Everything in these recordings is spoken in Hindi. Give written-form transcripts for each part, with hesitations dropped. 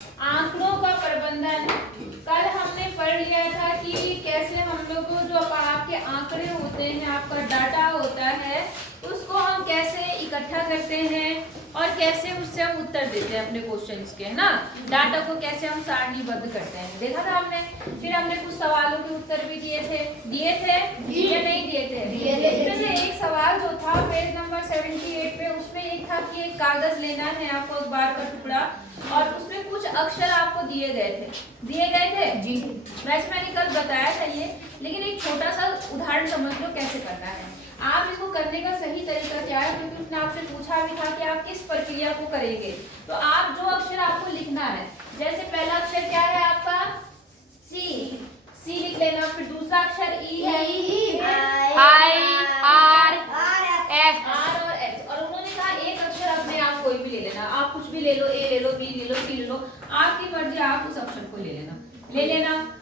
आंकड़ों का प्रबंधन। कल हमने पढ़ लिया था कि कैसे हम लोग को जो आपके आंकड़े होते हैं, आपका डाटा होता है, उसको हम कैसे इकट्ठा करते हैं और कैसे उससे हम उत्तर देते हैं अपने क्वेश्चंस के, है ना। डाटा को कैसे हम सारणीबद्ध करते हैं, देखा था हमने। फिर हमने कुछ सवालों के उत्तर भी दिए थे या नहीं दिए थे? इसमें से एक सवाल जो था पेज नंबर 78 पे, उसमें एक था कि एक कागज लेना है आपको, अखबार का टुकड़ा, और उसमें कुछ अक्षर आपको दिए गए थे जी। वैसे मैंने कल बताया था ये, लेकिन एक छोटा सा उदाहरण समझ लो कैसे करना है। आप इसको करने का सही तरीका क्या है, क्योंकि उसने आपसे पूछा भी था कि आप किस प्रक्रिया को करेंगे। तो आप जो अक्षर आपको लिखना है, जैसे पहला अक्षर क्या है आपका, सी लिख लेना। फिर दूसरा अक्षर ई है, आई, आर, एफ, आर और एच। और उन्होंने कहा एक अक्षर अपने आप कोई भी ले लेना, आप कुछ भी ले लो, ए ले लो, बी ले लो, सी ले लो, आपकी मर्जी, आप उस अक्षर को ले लेना।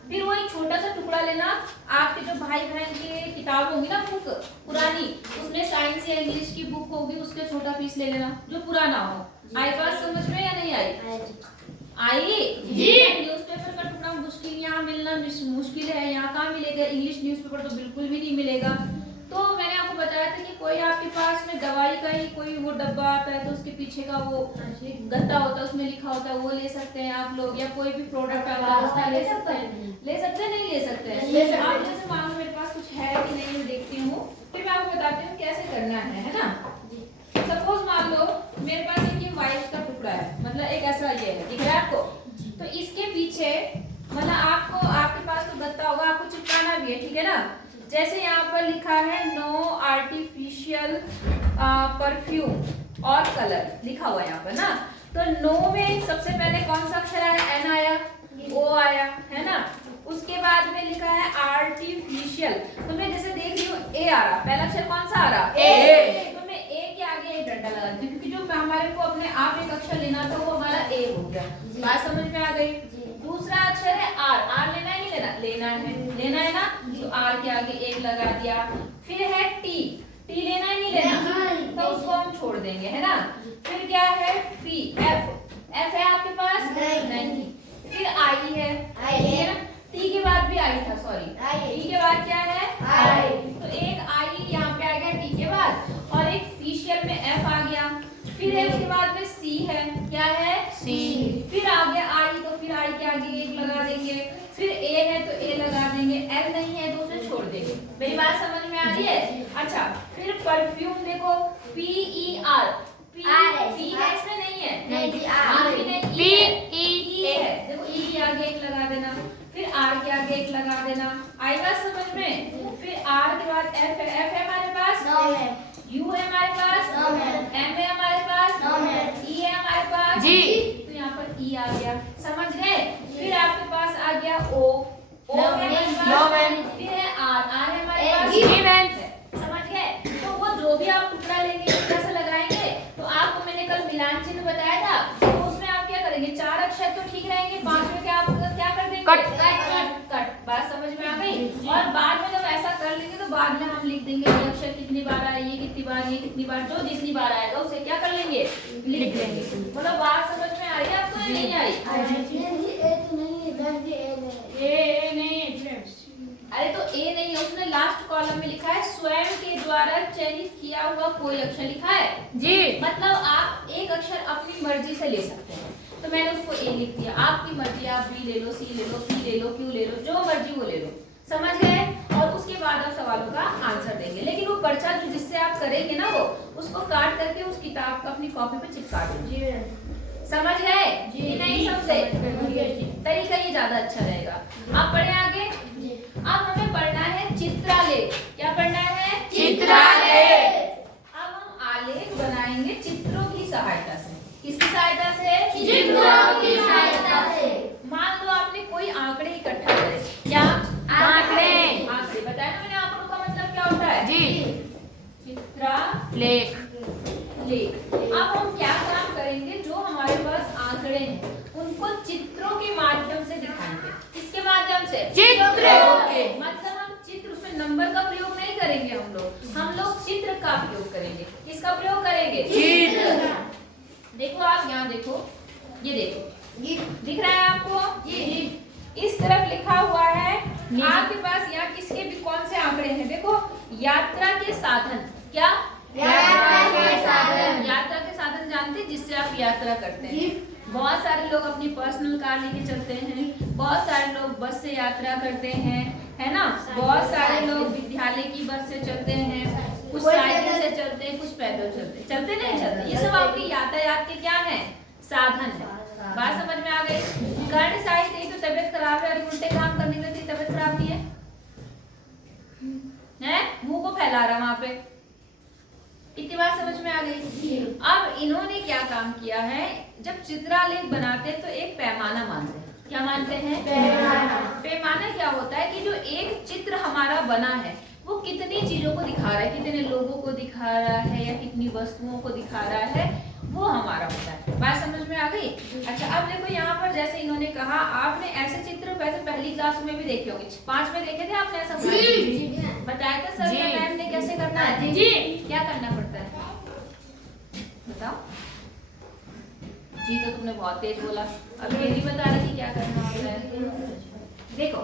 फिर वो एक छोटा सा टुकड़ा लेना, आपके जो भाई बहन की किताब होगी ना, बुक पुरानी, उसमें साइंस या इंग्लिश की बुक होगी, उसके छोटा पीस ले लेना जो पुराना हो। आई बात समझ में या नहीं आई जी। न्यूज़पेपर का टुकड़ा मुश्किल, यहाँ मिलना मुश्किल है, यहाँ कहाँ मिलेगा, इंग्लिश न्यूज़पेपर तो बिल्कुल भी नहीं मिलेगा। तो मैंने आपको बताया था कि कोई आपके पास में दवाई का ही कोई वो डब्बा आता है, तो उसके पीछे का वो गत्ता होता है, उसमें लिखा होता है, वो ले सकते हैं आप लोग। या कोई भी प्रोडक्ट आता है उसका ले सकते हैं, नहीं ले सकते हैं। आप जैसे मान लो मेरे पास कुछ है कि नहीं, मैं देखती हूँ, फिर मैं आपको बताती हूँ कैसे करना है ना। सपोज मान लो मेरे पास एक वाइट का टुकड़ा है, मतलब एक ऐसा ये है, दिख रहा है आपको। तो इसके पीछे मतलब आपको, आपके पास तो गत्ता होगा, आपको चिपकाना भी है, ठीक है ना। जैसे यहाँ पर लिखा है नो आर्टिफिशियल परफ्यूम और कलर लिखा हुआ है यहाँ पर ना। तो नो में सबसे पहले कौन सा अक्षर आया, एन आया, ओ आया, है ना। उसके बाद में लिखा है आर्टिफिशियल, तो मैं जैसे देख रही हूँ ए आ रहा, पहला अक्षर कौन सा आ रहा, ए। तो मैं ए के आगे एक डंडा लगा दूं, क्योंकि जो हमारे को अपने आप एक अक्षर लेना था वो हमारा ए हो गया। बात समझ में आ गई। दूसरा अक्षर है आर लेना है, नहीं लेना है ना, तो आर के आगे एक लगा दिया। फिर है टी लेना है, नहीं लेना, तो उसको हम छोड़ देंगे, है ना। फिर क्या है पी, एफ है आपके पास, नहीं। फिर आई है ना, टी के बाद भी आई था, सॉरी, टी के बाद क्या है आई, तो एक आई यहाँ पे आ गया टी के बाद, और एक फिशियल में एफ आ गया। फिर है उसके बाद में सी है, क्या है सी। फिर आगे आई, तो फिर आई के आगे एक लगा देंगे। फिर ए है तो ए लगा देंगे, एल नहीं है तो उसे छोड़ देंगे। मेरी बात समझ में आ रही है। अच्छा, फिर परफ्यूम देखो, पी ई आर, पी है इसमें नहीं है, पी ई है, देखो ई आगे एक लगा देना, फिर आर के आगे एक लगा देना। आई बात समझ में। फिर आर के बाद एफ है हमारे पास, यू है हमारे पास, एम है हमारे पास, ई है हमारे पास जी। तो यहाँ पर ई आ गया, समझ गए। फिर आपके पास आ गया ओ है हमारे पास, फिर है आर है हमारे पास, समझ गए। तो वो जो भी आप टुकड़ा लेंगे कैसे लगाएंगे, तो आपको मैंने कल मिलान चिन्ह बताया था, तो उसमें आप क्या करेंगे, चार अक्षर तो ठीक रहेंगे, पांचवें के आप क्या कर देंगे, कट। बात समझ में आ गई। और बाद में जब ऐसा कर लेंगे तो बाद में हम लिख देंगे ये अक्षर कितनी बार आया, ये कितनी बार, जो जितनी बार आएगा उसे क्या कर लेंगे, लिख लेंगे। मतलब बात समझ में आ रही है आपको, नहीं आई? अरे तो ए नहीं है, उसने लास्ट कॉलम में लिखा है स्वयं के द्वारा चयनित किया हुआ कोई अक्षर लिखा है जी। मतलब आप एक अक्षर अपनी मर्जी से ले सकते हैं, तो मैंने उसको ए लिख दिया। आपकी मर्जी, आप बी ले लो, सी ले लो, पी ले लो, क्यू ले लो, जो मर्जी वो ले लो, समझ गए। और उसके बाद आप सवालों का आंसर देंगे, लेकिन वो पर्चा जो जिससे आप करेंगे ना, वो उसको काट करके उस किताब का अपनी कॉपी पे चिपका दीजिए, समझ गए जी। नहीं समझे, तरीका ये ज्यादा अच्छा रहेगा। आप पढ़े आगे। अब हमें पढ़ना है चित्रालेख। क्या पढ़ना है, चित्रालेख। अब हम आलेख बनाएंगे चित्रों की सहायता से। किसकी सहायता से, चित्रों की सहायता से। मान लो आपने कोई आंकड़े इकट्ठा करे, क्या आंकड़े बताया ना मैंने, आंकड़ों का मतलब क्या होता है जी, चित्रालेख। अब हम क्या काम करेंगे, जो हमारे पास आंकड़े हैं उनको चित्रों के माध्यम से दिखाएंगे। किसके माध्यम से, चित्रों के। मतलब हम चित्र, उसमें नंबर का प्रयोग नहीं करेंगे, हम लोग चित्र का प्रयोग करेंगे। किसका प्रयोग करेंगे, चित्र। देखो आप यहाँ देखो, ये देखो, दिख रहा है आपको? इस तरफ लिखा हुआ है आपके पास यहाँ किसके भी कौन से आंकड़े हैं? देखो, यात्रा के साधन। क्या? यात्रा के साधन जानते हैं, जिससे आप यात्रा करते हैं। बहुत सारे लोग अपनी पर्सनल कार लेके चलते हैं, बहुत सारे लोग बस से यात्रा करते हैं, है ना? बहुत सारे लोग विद्यालय की बस से चलते हैं, कुछ साइकिल से चलते हैं, कुछ पैदल चलते हैं। चलते नहीं चलते, ये सब आपकी यातायात के क्या है? साधन है। बात समझ में आ गई? कर्ण साहित नहीं तो तबियत खराब है और उल्टे काम करने के लिए तबियत खराब नहीं है, मुंह को फैला रहा वहां पे। इतनी बात समझ में आ गई? अब इन्होंने क्या काम किया है, जब चित्रालेख बनाते हैं तो एक पैमाना मानते हैं। क्या मानते हैं? पैमाना क्या होता है कि जो एक चित्र हमारा बना है वो कितनी चीजों को दिखा रहा है, कितने लोगों को दिखा रहा है या कितनी वस्तुओं को दिखा रहा है, वो हमारा होता है। बात समझ में आ गई? अच्छा, अब देखो यहाँ पर जैसे इन्होंने कहा, आपने ऐसे चित्र वैसे पहली क्लास में भी देखे होंगे, 5 में देखे थे आपने ऐसा? बताया था सर या मैम ने कैसे करना है? जी। क्या करना पड़ता है बताओ? जी तो तुमने बहुत तेज बोला, अब ये नहीं बता रही कि क्या करना होता है। देखो,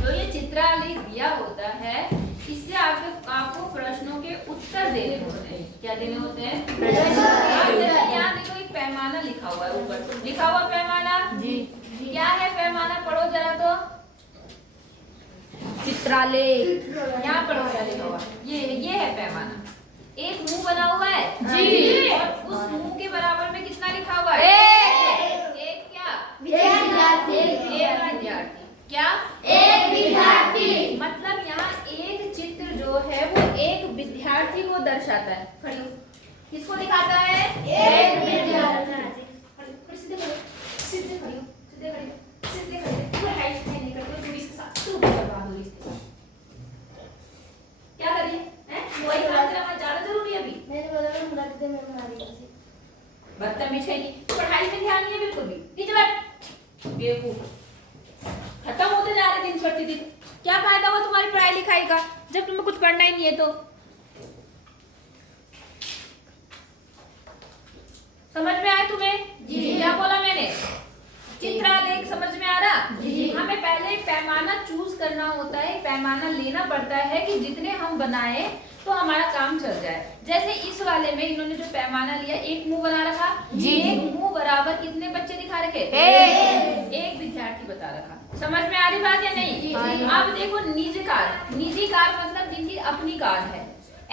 जो ये चित्रालेख दिया होता है, इससे आपको प्रश्नों के उत्तर देने होते हैं। क्या देने होते हैं? यहाँ देखो एक पैमाना लिखा हुआ है, ऊपर लिखा हुआ पैमाना। जी। क्या है पैमाना? पढ़ो जरा तो। चित्रालेख, यहाँ पढ़ो क्या लिखा हुआ? ये है पैमाना। एक मुंह बना हुआ है जी, और उस मुंह के बराबर में कितना लिखा हुआ है? एक क्या? विद्यार्थी। एक विद्यार्थी। क्या? एक विद्यार्थी। मतलब यहाँ एक चित्र जो है वो एक विद्यार्थी को दर्शाता है। खड़ी हो। किसको दिखाता है? एक विद्यार्थी। सीधे खड़ी हो, सीधे खड़ी हो, सीधे खड़ी हो, सीधे खड़ी हो। कोई हाइट नहीं करते, तुम इसके साथ तू करवा दो इसके साथ। क्या करिए? हैं? वही काम तेरा मैं ज्यादा जरूरी है अभी। मैंने बोला मैं रख दे, मैं बना रही हूं। बदतमीज है नहीं, पढ़ाई पे ध्यान नहीं है बिल्कुल भी। नीचे बैठ। बेवकूफ। खत्म होते जा रहे दिन प्रतिदिन। क्या फायदा हुआ तुम्हारी पढ़ाई लिखाई का जब तुम्हें कुछ करना ही नहीं है? तो समझ में आया तुम्हें? जी। क्या बोला मैंने? चित्रालेख समझ में आ रहा? जी। हमें पहले पैमाना चूज करना होता है, पैमाना लेना पड़ता है कि जितने हम बनाए तो हमारा काम चल जाए। जैसे इस वाले में इन्होंने जो पैमाना लिया, एक मुंह बना रखा जी, एक मुंह बराबर कितने बच्चे दिखा रखे? एक विद्यार्थी बता रखा। समझ में आ रही बात या नहीं? अब देखो निजी कार मतलब जिनकी अपनी कार है,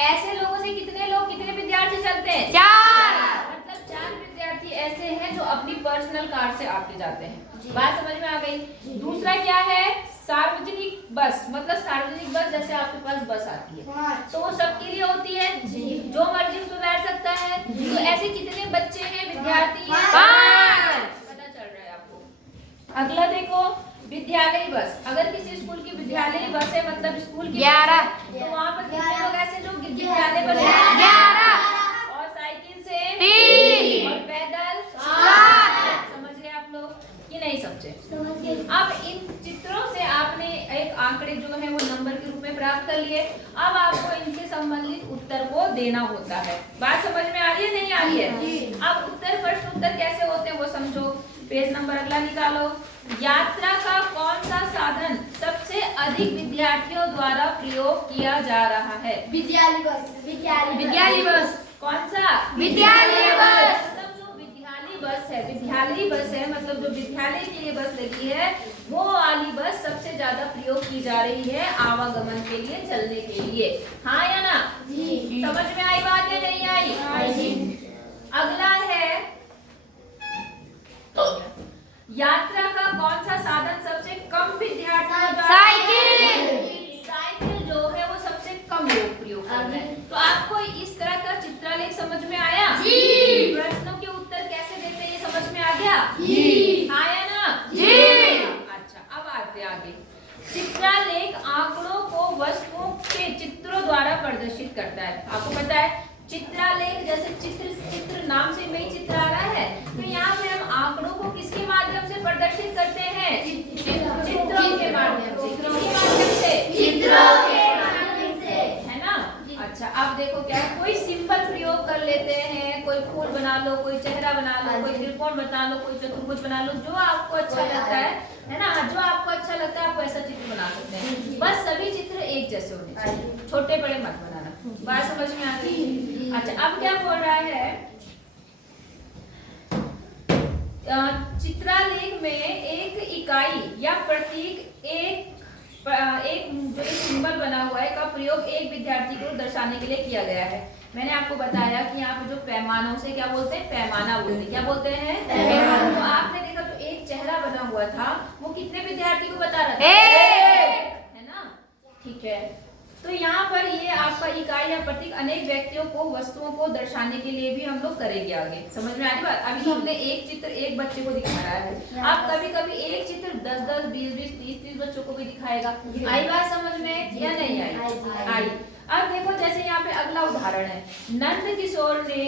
ऐसे लोगों से कितने विद्यार्थी चलते हैं? 4। मतलब 4 विद्यार्थी ऐसे हैं जो अपनी पर्सनल कार से आते जाते हैं। बात समझ में आ गई? दूसरा क्या है? सार्वजनिक बस। मतलब सार्वजनिक बस जैसे आपके पास बस आती है तो वो सबके लिए होती है, जो मर्जी उसमें बैठ सकता है। तो ऐसे कितने बच्चे हैं विद्यार्थी? 5। पता चल रहा है आपको? अगला देखो, विद्यालय बस। अगर किसी स्कूल की विद्यालय बस है, मतलब स्कूल की 11, तो वहाँ पर कितने लोग ऐसे जो विद्यालय बस 11, और साइकिल से 3, और पैदल 7। समझ गए आप लोग? ये नहीं समझे? अब इन चित्रों से आपने एक आंकड़े जो है वो नंबर के रूप में प्राप्त कर लिए। अब आपको इनसे संबंधित उत्तर को देना होता है। बात समझ में आ रही है नहीं आ रही है? अब प्रश्न उत्तर कैसे होते हैं वो समझो। पेज नंबर अगला निकालो। यात्रा का कौन सा साधन सबसे अधिक विद्यार्थियों द्वारा प्रयोग किया जा रहा है? विद्यालय बस। विद्यालय बस। कौन सा? विद्यालय बस। विद्यालय बस है मतलब जो विद्यालय के लिए बस लगी है वो वाली बस सबसे ज्यादा प्रयोग की जा रही है आवागमन के लिए, चलने के लिए। हाँ या ना? जी। समझ में आई बात या नहीं आई? जी। अगला है, यात्रा का कौन सा साधन सबसे कम विद्यार्थियों द्वारा? साइकिल जो है वो सबसे कम लोग प्रयोग करते हैं। तो आपको इस तरह का चित्रालेख समझ में आया? जी। प्रश्नों के उत्तर कैसे देते हैं ये समझ में आ गया? जी। हाँ या ना? जी। अच्छा, अब आते आगे। चित्रालेख आंकड़ों को वस्तुओं के चित्रों द्वारा प्रदर्शित करता है। आपको पता है चित्रालेख जैसे चित्र नाम से में चित्र आ रहा है, तो यहाँ पे हम आंकड़ों को किसके माध्यम से प्रदर्शित करते हैं? चित्रों के माध्यम से। किसके माध्यम से? चित्रों के माध्यम से, है ना? अच्छा, अब देखो क्या, कोई सिंपल प्रयोग कर लेते हैं। कोई फूल बना लो, कोई चेहरा बना लो, कोई त्रिकोण बना लो, कोई चतुर्भुज बना लो, जो आपको अच्छा लगता है ना, जो आपको अच्छा लगता है आप ऐसा चित्र बना सकते हैं। बस सभी चित्र एक जैसे होने चाहिए, छोटे बड़े मत बनाना। बात समझ में आ गई? अच्छा, अब क्या बोल रहा है, चित्रलेख में एक इकाई या प्रतीक एक जो सिंबल बना हुआ है का प्रयोग एक विद्यार्थी को दर्शाने के लिए किया गया है। मैंने आपको बताया कि यहाँ पे जो पैमानों से क्या बोलते हैं, पैमाना बोलते हैं। क्या बोलते हैं? पैमाना। तो आपने देखा जो एक चेहरा बना हुआ था वो कितने विद्यार्थी को बता रहा था? है ना? ठीक है। तो यहाँ पर ये आपका इकाई या प्रतीक अनेक व्यक्तियों को, वस्तुओं को दर्शाने के लिए भी हम लोग करेंगे आगे। समझ में आ रही बात? अभी हमने एक चित्र एक बच्चे को दिखाया है, आप कभी कभी एक चित्र 10-10, 20-20, 30-30 बच्चों को भी दिखाएगा। आई बात समझ में या नहीं आई? आई। अब देखो जैसे यहाँ पे अगला उदाहरण है, नंद किशोर ने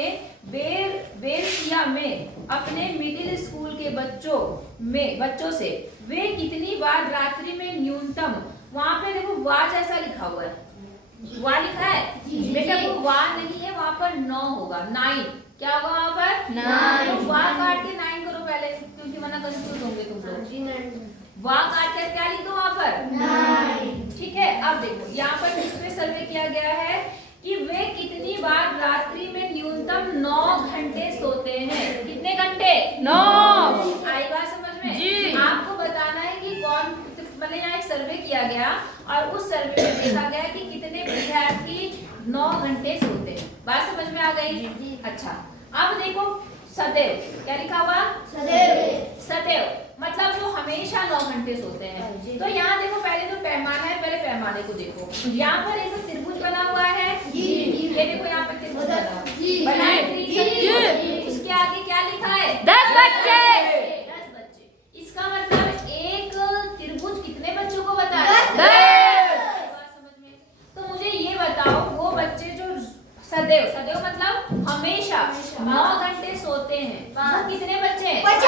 बेरसिया में अपने मिडिल स्कूल के बच्चों से वे कितनी बार रात्रि में न्यूनतम, वहां पे देखो वाज ऐसा लिखा हुआ है, वा लिखा है बेटा, वो वा नहीं है, वहां पर 9 होगा, 9। क्या होगा वहां पर? 9। तो वा काट के 9 करो पहले, क्योंकि वरना कंफ्यूज होंगे तुम लोग। वा काट कर क्या लिख दो वहां पर? 9। ठीक है। अब देखो यहाँ पर किस पे सर्वे किया गया है कि वे कितनी बार रात्रि में न्यूनतम 9 घंटे सोते हैं। कितने घंटे? 9। आई बात समझ में? जी। आपको बताना है कि कौन, मतलब यहाँ एक सर्वे किया गया और उस सर्वे में देखा गया कि कितने विद्यार्थी 9 घंटे सोते हैं। बात समझ में आ गई? अच्छा, अब देखो सदैव, क्या लिखा हुआ? सदैव मतलब जो हमेशा 9 घंटे सोते हैं। तो यहाँ देखो पहले तो पैमाना है, पहले पैमाने को देखो। यहाँ पर एक त्रिभुज बना हुआ है, ये देखो यहाँ पर त्रिभुज बना है, उसके आगे क्या लिखा है? 10 बच्चे। 10 बच्चे, इसका मतलब एक त्रिभुज कितने बच्चों को बता रहा है? 10। समझ में? तो मुझे ये बताओ, वो बच्चे जो सदैव मतलब हमेशा 9 घंटे सोते हैं, वो कितने बच्चे? 50।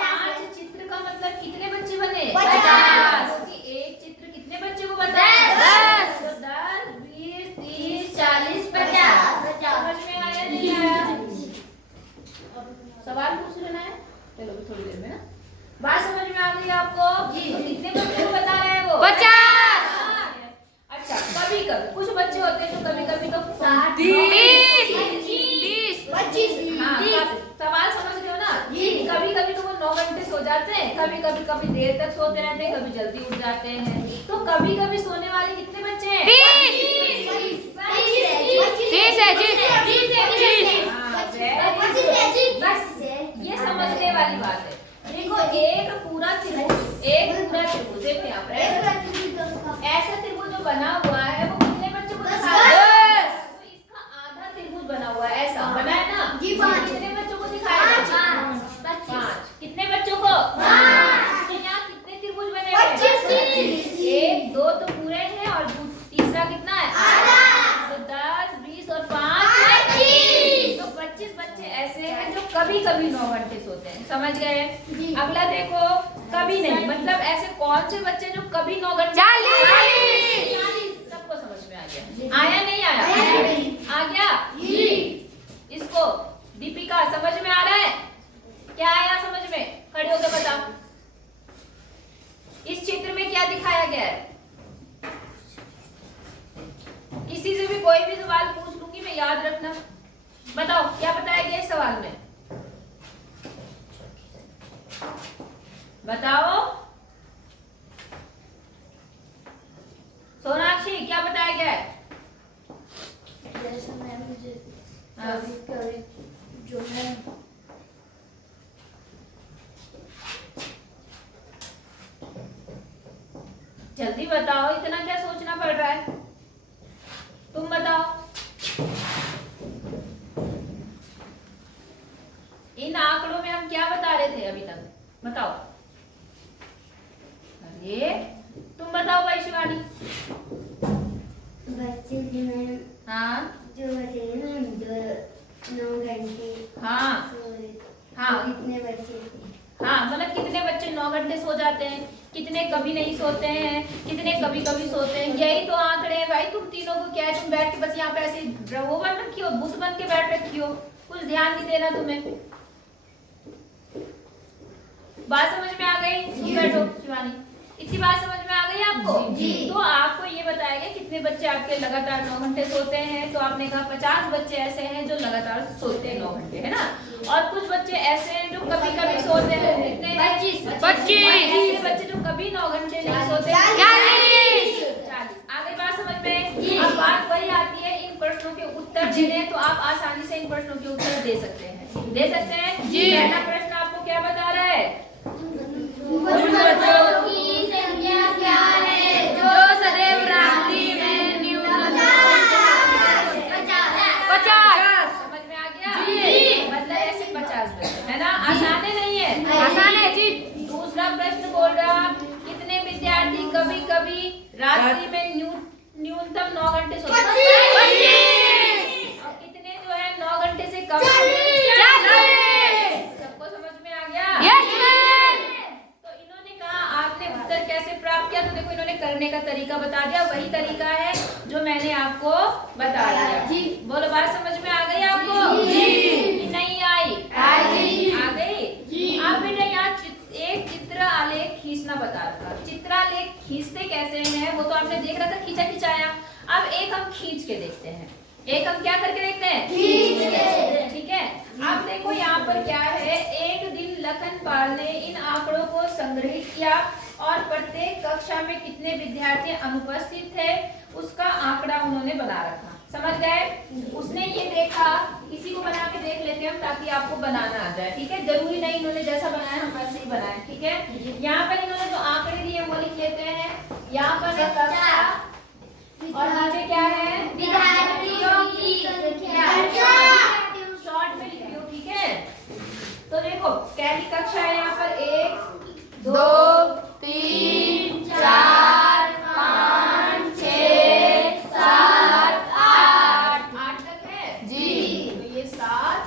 5 चित्र का मतलब कितने बच्चे बने? 50। क्योंकि एक चित्र कितने बच्चे को बता है? 10। तो 10, 20, 30, 40, 50। समझ में आया नहीं आया? सवाल पूछ लेना है, चलो थोड़ी देर में ना। बात समझ में आ गई आपको? तो कितने बच्चे को बता रहे हैं वो? 50। अच्छा, कभी कभी कुछ बच्चे होते हैं जो कभी कभी तो 30, 25। हाँ, सवाल समझ रहे हो ना? कभी कभी तो वो 9 घंटे सो जाते हैं, कभी देर तक सोते रहते हैं, कभी जल्दी उठ जाते हैं। तो कभी कभी सोने वाले कितने बच्चे हैं? 20। ये समझने वाली बात है। देखो एक पूरा त्रिभुज देखो यहाँ पर ऐसा त्रिभुज जो बना हुआ है वो कितने बच्चों को दिखा रहा है? तो इसका आधा त्रिभुज बना हुआ है, ऐसा बना है ना? कितने बच्चों को दिखाएगा? 5। कितने बच्चों को? 5। तो यहाँ कितने त्रिभुज बने हुए? 25। 1, 2 तो पूरे हैं और तीसरा कितना है? आधा। तो 10, 20 और 5 25। तो 25 बच्चे ऐसे हैं जो कभी कभी 9 घंटे सोते हैं। समझ गए? अगला देखो, कभी नहीं मतलब ऐसे कौन से बच्चे जो कभी 9 घंटे? 40। सबको समझ में आ गया? आया नहीं आया? आ गया? इसको दीपिका समझ में आ रहा है? क्या आया समझ में? खड़े होकर बताओ, इस चित्र में क्या दिखाया गया है? किसी से भी कोई भी सवाल पूछ लूंगी मैं, याद रखना। बताओ क्या बताया गया इस सवाल में? बताओ सोनाक्षी, क्या बताया गया है? जैसे मैम मुझे जो है जल्दी बताओ, इतना क्या सोचना पड़ रहा है? तुम बताओ। इन आंकड़ों में हम क्या बता रहे थे अभी तक? बताओ। अरे तुम बताओ भाई शिवानी। बच्चे जिन्हें हाँ जो बचे हैं ना, जो 9 घंटे हाँ सो रहे थे, हाँ तो कितने बच्चे थे? हाँ, मतलब कितने बच्चे 9 घंटे सो जाते हैं, कितने कभी नहीं सोते हैं, कितने कभी कभी सोते हैं। यही तो आंकड़े हैं भाई। तुम तीनों को क्या है, तुम बैठ के बस यहाँ पे ऐसे वो बन रखी हो, बुत बन के बैठ रखी हो। कुछ ध्यान नहीं देना तुम्हें। बात समझ में आ गई? तुम बैठो शिवानी। इतनी बात समझ में आ गई आपको? जी। तो आपको ये बताया गया कितने बच्चे आपके लगातार 9 घंटे सोते हैं, तो आपने कहा 50 बच्चे ऐसे हैं जो लगातार सोते हैं 9 घंटे, है ना। और कुछ बच्चे ऐसे हैं जो कभी कभी सोते हैं, कितने? 25। ऐसे बच्चे जो कभी 9 घंटे नहीं सोते, 40। आ गई बात समझ में? अब बात वही आती है, इन प्रश्नों के उत्तर देने, तो आप आसानी से इन प्रश्नों के उत्तर दे सकते हैं। दे सकते हैं? पहला प्रश्न आपको क्या बता रहा है? उन बच्चों की संख्या क्या है जो सदैव रात्रि में न्यूनतम 50। समझ में आ गया? मतलब ऐसे 50 बच्चे, है ना। आसान नहीं है? आसान है जी। दूसरा प्रश्न बोल रहा, कितने विद्यार्थी कभी कभी रात्रि में न्यूनतम 9 घंटे सोते हैं? 25। और कितने जो है 9 घंटे से कम? 40। सबको समझ में आ गया? Yes ma'am. तो इन्होंने कहा आपने उत्तर कैसे प्राप्त किया, तो देखो इन्होंने करने का तरीका बता दिया, वही तरीका है जो मैंने आपको बता दिया। जी बोलो, बात समझ में आ गई आपको? जी। नहीं आई? आ गई। आप बेटा यहाँ एक चित्र आलेख खींचना बता रहा। चित्रालेख खींचते कैसे हैं वो तो आपने देख रहा था, खींचा खिंचाया। अब एक हम खींच के देखते हैं। एक हम क्या करके देखते हैं? खींच के। ठीक है। अब देखो यहाँ पर क्या है, एक दिन लखनपाल ने इन आंकड़ों को संग्रहित किया और प्रत्येक कक्षा में कितने विद्यार्थी अनुपस्थित थे उसका आंकड़ा उन्होंने बना रखा। समझ गए? उसने ये देखा, इसी को बना के देख लेते हैं हम ताकि आपको बनाना आ जाए। ठीक है, जरूरी नहीं इन्होंने जैसा बनाया हम वैसे ही बनाए। ठीक है, यहाँ पर इन्होंने जो आंकड़े दिए वो लिख लेते हैं। यहाँ पर कक्षा और नीचे क्या है? विद्यार्थियों की संख्या। शॉर्ट में लिख लो। ठीक है, तो देखो पहली कक्षा है यहाँ पर 1 2 3 4 5 6 7 8 तक है जी। तो ये 7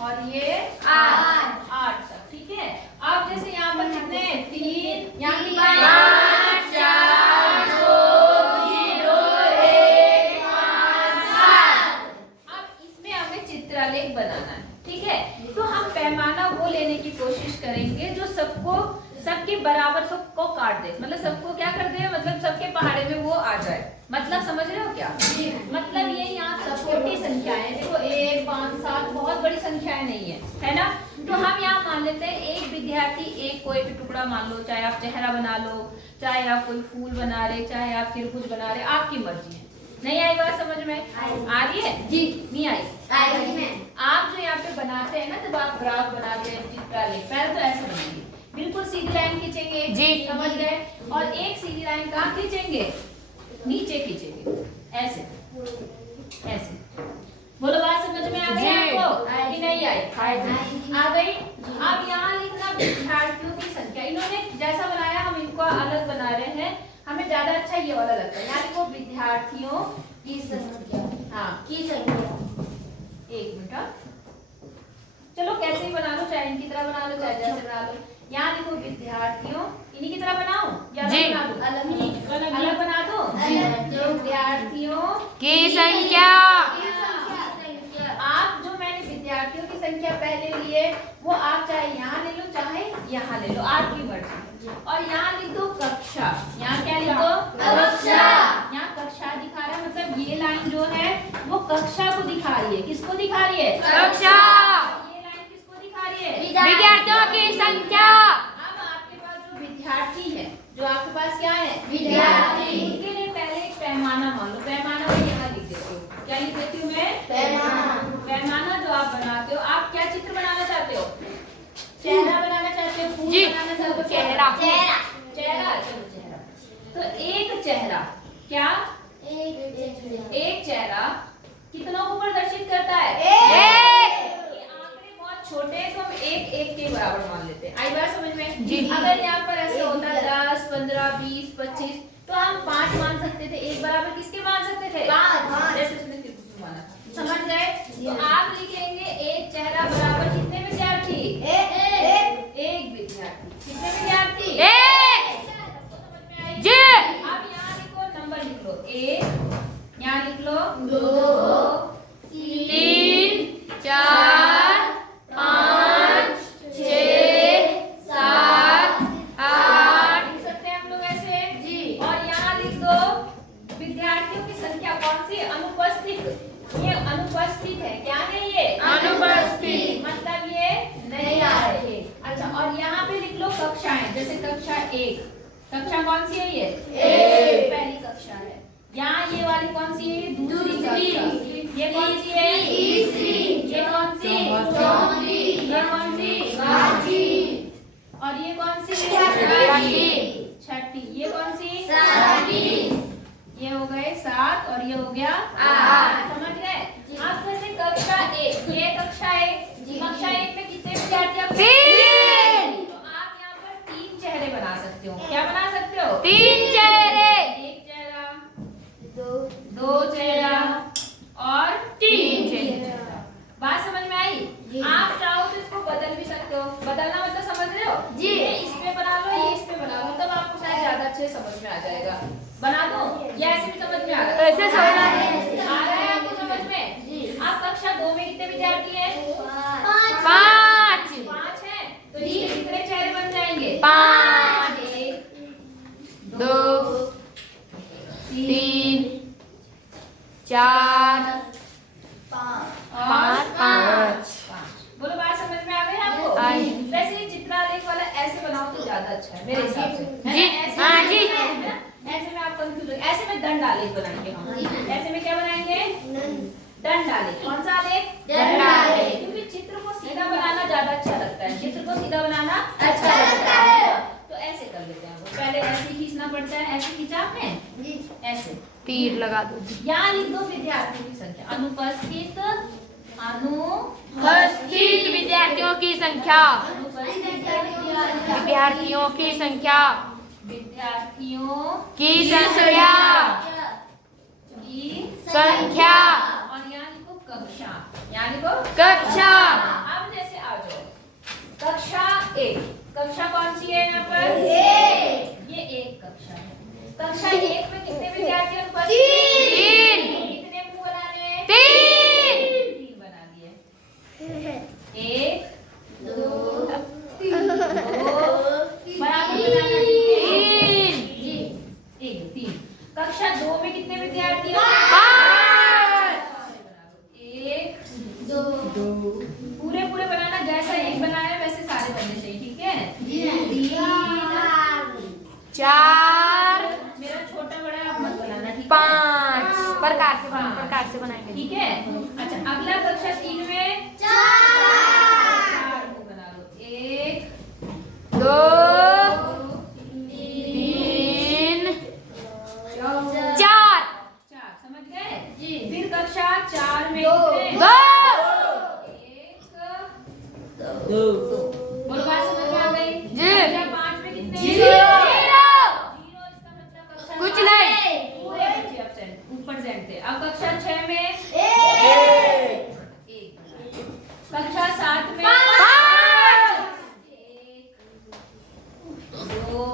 और ये 8 तक। ठीक है, अब जैसे यहाँ पर कितने? 3, यहाँ की 5 4 2 0 1 5 7। अब इसमें हमें चित्रालेख बनाना है। ठीक है, तो हम पैमाना वो लेने की कोशिश करेंगे जो सबके बराबर सबको काट दे, मतलब सबको क्या कर दे, मतलब सबके पहाड़े में वो आ जाए। मतलब समझ रहे हो क्या? मतलब ये यहाँ सब छोटी संख्याएं, देखो 1 5 7 बहुत बड़ी संख्याएं नहीं है ना। तो हम यहाँ मान लेते हैं एक विद्यार्थी एक कोई भी टुकड़ा मान लो, चाहे आप चेहरा बना लो, चाहे आप कोई फूल बना रहे, चाहे आप त्रिभुज बना रहे, आपकी मर्जी है। नहीं आई बात समझ में? आ रही है जी? नहीं आई? आप जो यहाँ पे बनाते हैं ना, जब आप ग्राफ बनाते हैं चित्रालेख, पहले तो ऐसे बनाएंगे, बिल्कुल सीधी लाइन खींचेंगे जी। समझ गए? और एक सीधी लाइन कहाँ खींचेंगे? नीचे खींचेंगे, ऐसे ऐसे। बोलो, बात समझ में आ गई आपको कि नहीं आई? आ गई। अब यहाँ लिखना विद्यार्थियों की संख्या। इन्होंने जैसा बनाया हम इनको अलग बना रहे हैं, हमें ज्यादा अच्छा ये वाला लगता है। यानी वो विद्यार्थियों की संख्या। हाँ, की संख्या। एक मिनट, चलो कैसे ही बना लो, चाहे इनकी तरह बना लो चाहे जैसे बना लो। यहाँ लिखो विद्यार्थियों, इन्हीं की तरह बनाओ या अलग बना दो? अलग बना दो। विद्यार्थियों की संख्या। आप जो मैंने विद्यार्थियों की संख्या पहले लिए वो आप चाहे यहाँ ले लो चाहे यहाँ ले लो, आपकी मर्जी। और यहाँ लिख दो कक्षा। यहाँ क्या लिख दो? कक्षा। यहाँ कक्षा दिखा रहा है, मतलब ये लाइन जो है वो कक्षा को दिखा रही है। किसको दिखा रही है? कक्षा। ये लाइन किसको दिखा रही है? विद्यार्थियों की संख्या। अब आपके पास जो विद्यार्थी है, जो आपके पास क्या है? विद्यार्थी। उनके लिए पहले एक पैमाना मान लो। पैमाना मैं यहाँ लिख देती हूँ। क्या लिख देती हूँ मैं? पैमाना जो आप बनाते हो, आप क्या चित्र बनाना चाहते हो? चेहरा बनाना चाहते हो? फूल बनाना चाहते हो? चेहरा। चलो चेहरा। तो एक चेहरा क्या? एक चेहरा कितनों को प्रदर्शित करता है? ये आंकड़े बहुत छोटे हैं तो हम एक के बराबर मान लेते हैं। आई बात समझ में? जी। अगर यहाँ पर ऐसा होता 10 15 20 25 तो हम 5 मान सकते थे। एक बराबर किसके मान सकते थे? 5। जैसे उसने त्रिभुज माना था। समझ गए? तो आप लिखेंगे एक चेहरा बराबर कितने विद्यार्थी? एक विद्यार्थी। कितने विद्यार्थी? सबको समझ में आई? जी। अब यहाँ लिखो, नंबर लिख लो। 1, यहाँ लिख लो 2 3 4 यहाँ पे लिख लो कक्षाएं, जैसे कक्षा 1, कक्षा कौन सी है ये? पहली कक्षा है। यहाँ ये वाली कौन सी है? दूसरी कक्षा। ये कौन सी है? तीसरी। ये कौन सी? चौथी। ये कौन सी? पांचवी। और ये कौन सी? छठी। ये कौन सी? सातवीं। ये हो गए 7 और ये हो गया 8। समझ गए? अब जैसे कक्षा 1, ये कक्षा 1, कक्षा 1 में कितने विद्यार्थी आप? 3। तो आप यहाँ पर 3 चेहरे बना सकते हो। क्या बना सकते हो? 3 चेहरे। 1 चेहरा, 2 चेहरा और 3 चेहरा। बात समझ में आई? आप चाहो तो इसको बदल भी सकते हो। बदलना मतलब समझ रहे हो? जी। ये इस पे बना लो, ये इस पे बना लो, तब आपको शायद ज्यादा अच्छे समझ में आ जाएगा। बना दो या ऐसे भी समझ में आ रहा है? ऐसे समझ आ रहा है। आ रहा है आपको समझ में? आप कक्षा 2 में कितने विद्यार्थी हैं? 5। 5 हैं। तो इसके कितने चेहरे बन जाएंगे? 5, 1, 2, 3, 4, 5। बोलो, बात समझ में आ गई आपको? आई। वैसे ये चित्रालेख वाला ऐसे बनाओ तो ज्यादा अच्छा है मेरे हिसाब से। है जी, ना? ऐसे हाँ में- जी। है ना? ऐसे में आप कंफ्यूज हो, ऐसे में दंडालेख बनाएंगे हम। ऐसे में क्या बनाएंगे? दंडालेख। कौन सा आलेख? दंडालेख। क्योंकि चित्र को सीधा बनाना ज्यादा अच्छा लगता है। चित्र को सीधा बनाना अच्छा लगता है। तो ऐसे कर लेते हैं। वो पहले ऐसे खींचना पड़ता है। ऐसे खींचा आपने? ऐसे तीर लगा दो। यहाँ लिख दो विद्यार्थियों की संख्या। अनुपस्थित विद्यार्थियों की संख्या। विद्यार्थियों की संख्या। विद्यार्थियों की संख्या। की संख्या। और यहाँ लिखो कक्षा। यहाँ लिखो कक्षा। अब जैसे आ जाओ कक्षा 1। कक्षा कौन सी है यहाँ पर? ये एक कक्षा है। कक्षा 1 में कितने विद्यार्थी उपस्थित? 3। कितने मुंह बनाने? 3 बना दिए। 1, 2, 3 बराबर बनाना। जी, 1, 3। कक्षा 2 में कितने विद्यार्थी हैं? 1, 2 पूरे बनाना। जैसा 1 बनाया वैसे सारे बनने चाहिए। ठीक है? 3, 4, मेरा छोटा बड़ा आप मत बनाना। ठीक है? 5 प्रकार से बनाएंगे। ठीक है? अच्छा, अगला कक्षा 3 में 4 बना लो। 1, 2, 2, 3, 4। 4। समझ गए? जी। फिर कक्षा 4 में कितने? 2। 1, 2। बोलो, बात समझ में आ गई? जी। कक्षा 5 में कितने? 0। इसका मतलब कक्षा कुछ 5 नहीं। पूरे बच्चे absent, ऊपर सेंट थे। अब कक्षा 6 में 1। कक्षा 7 में 5। 1, 2,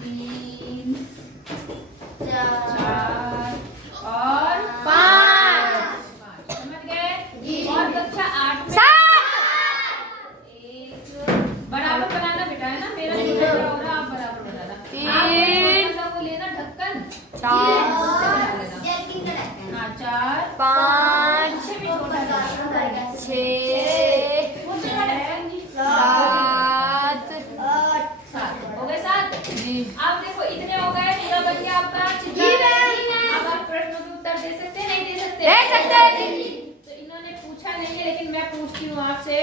3, 4 और 5। समझ गए? और कक्षा 8 में 7। 1 बराबर बनाना बेटा, है ना? मेरा छोटा बड़ा हो रहा, आप बराबर बनाना। आप 3, वो लेना ढक्कन। 4, हाँ, 4, 5, इससे भी छोटा लेना। 6, मुझसे बड़ा ढक्कन जी। 7। 7 हो गए। 7। जी। अब देखो इतने हो गए। पूरा बन गया आपका चित्र। अब आप प्रश्नों के उत्तर दे सकते हैं? नहीं दे सकते? दे सकते हैं जी। तो इन्होंने पूछा नहीं है, लेकिन मैं पूछती हूँ आपसे।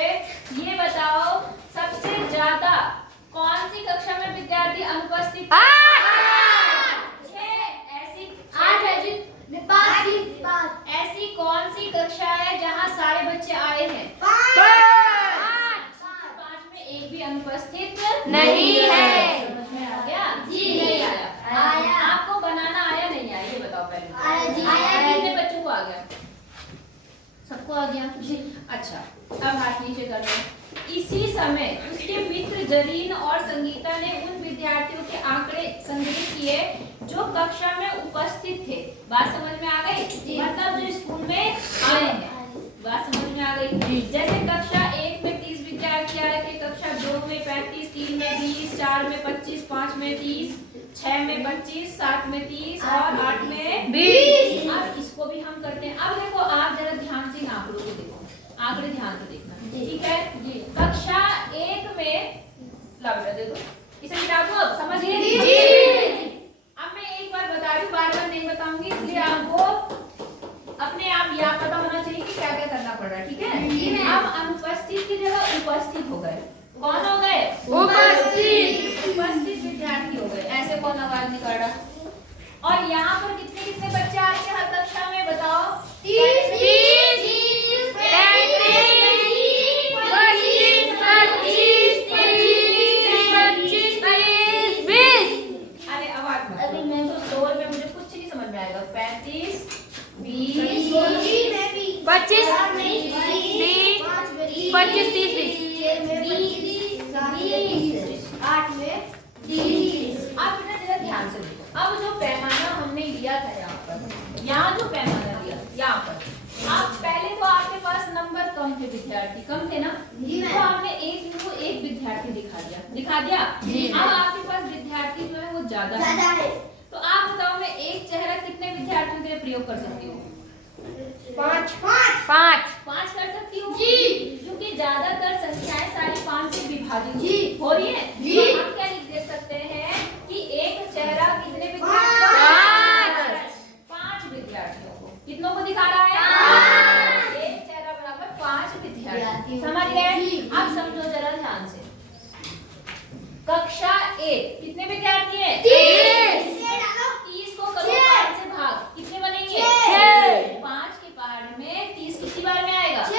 ये बताओ सबसे ज्यादा कौन सी कक्षा में विद्यार्थी अनुपस्थित? 6। ऐसी 8 है जी। ऐसी कौन सी कक्षा है जहाँ सारे बच्चे आए हैं? 5 में एक भी अनुपस्थित नहीं है। समझ में आ गया? जी। नहीं आया? आया। आपको बनाना आया नहीं आया ये बताओ पहले। आया जी। आया। कितने बच्चों को आ गया? सबको आ गया जी। अच्छा, अब हाथ नीचे कर लो। इसी समय उसके मित्र जरीन और संगीता ने उन विद्यार्थियों के आंकड़े संग्रहित किए जो कक्षा में उपस्थित थे। बात समझ में आ गई? मतलब जो स्कूल में आए हैं। बात समझ में आ गई? जैसे कक्षा 1 में 30 विद्यार्थी आए थे, कक्षा 2 में 35, 3 में 20, 4 में 25, 5 में 30, 6 में 25, 7 में 30 और 8 में 20। अब इसको भी हम करते हैं। अब देखो आप जरा ध्यान से इन आंकड़ों को देखो। आंकड़े ध्यान से देखना। ठीक है जी। कक्षा 1 में ला बेटा दे दो, इसे मिटा दो। अब समझ गए? अब मैं एक बार बता रही हूँ, बार बार नहीं बताऊंगी, इसलिए आपको अपने आप याद पता होना चाहिए कि क्या क्या करना पड़ रहा है। ठीक है? अब अनुपस्थित की जगह उपस्थित हो गए। कौन हो गए? उपस्थित विद्यार्थी हो गए। ऐसे कौन आवाज निकाल रहा? और यहाँ पर कितने कितने बच्चे आते हैं हर कक्षा में बताओ? 30, अरे आवाज मत अभी करो। मैं तो शोर में मुझे कुछ नहीं समझ में आएगा। 35, 20, 25, 25, 30, आप बेटा जरा ध्यान से देखो। अब जो पैमाना हमने लिया था यहाँ जो पैमाना लिया यहाँ पर, आप पहले तो आपके पास नंबर कम थे, विद्यार्थी कम थे ना, तो आपने एक विद्यार्थी दिखा दिया। अब आपके पास विद्यार्थी जो है वो ज्यादा है, तो आप बताओ मैं एक चेहरा कितने विद्यार्थियों के लिए प्रयोग कर सकती हूँ? 5 कर सकती हूँ क्योंकि ज्यादातर संख्याएं सारी 5 से विभाजित हो रही है। तो हम क्या लिख सकते हैं कि एक चेहरा कितने विद्यार्थियों को, कितनों को दिखा रहा है? एक चेहरा बराबर 5 विद्यार्थी। समझ गए? अब समझो जरा ध्यान से। कक्षा 1 कितने विद्यार्थी है? 30 को करो 5 से भाग, कितने बनेंगे? 5 के बार में 30 कितनी बार में आएगा? 6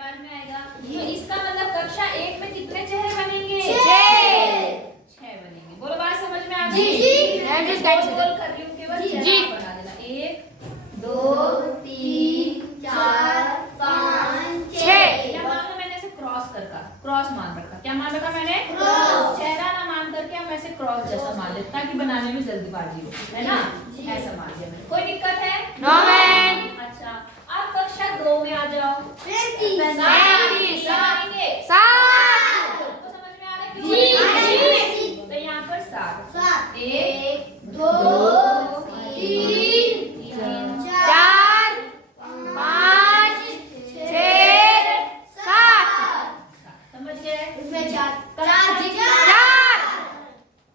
बार में आएगा। तो इसका मतलब कक्षा 1 में कितने चेहरे बनेंगे? 6 बनेंगे। बोलो बात समझ में आ गई? गोल कर रही हूँ, केवल चेहरा बना देना। 1, 2, 3, 4, 5, 6। क्या मान लो मैंने ऐसे क्रॉस मान रखा। क्या मान रखा मैंने? चेहरा ना मान करके हम ऐसे क्रॉस जैसा मान लेते ताकि बनाने में जल्दीबाजी हो, है ना? ऐसा मान लिया मैंने। कोई दिक्कत है? No ma'am. अच्छा, अब कक्षा 2 में आ जाओ। 35, आएंगे 7, तो समझ में आ रहा है क्यों? तो यहाँ पर 7, 1, 2, 3, 4, 5, 6, 7, समझ गए?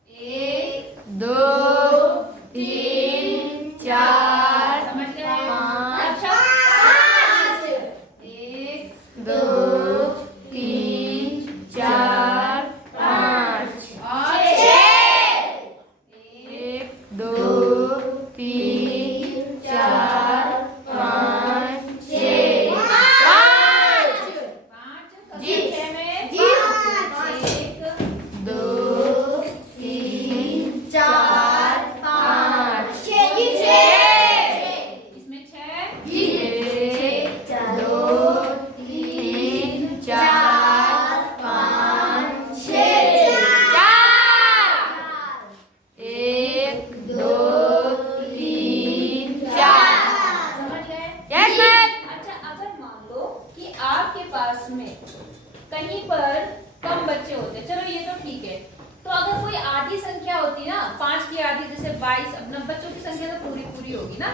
1, 2, 3, 4, समझ गए? पाँच। अच्छा 1, 2, 3, 4, 5, और 1, 2, 3, 4, 5, 6, 5, 5 जी। 6 में 1, 2, 3, 4, 5, 6, इसमें 6, 1, 2, 3, 4, 5, 6, 1, 2, 3, 4। समझ गए? Yes ma'am. अच्छा, अगर मान लो कि आपके पास में कहीं पर कम बच्चे होते, चलो ये तो ठीक है, तो अगर कोई आधी संख्या होती ना, 5 की आधी जैसे 22, अपना बच्चों की संख्या तो पूरी होगी ना।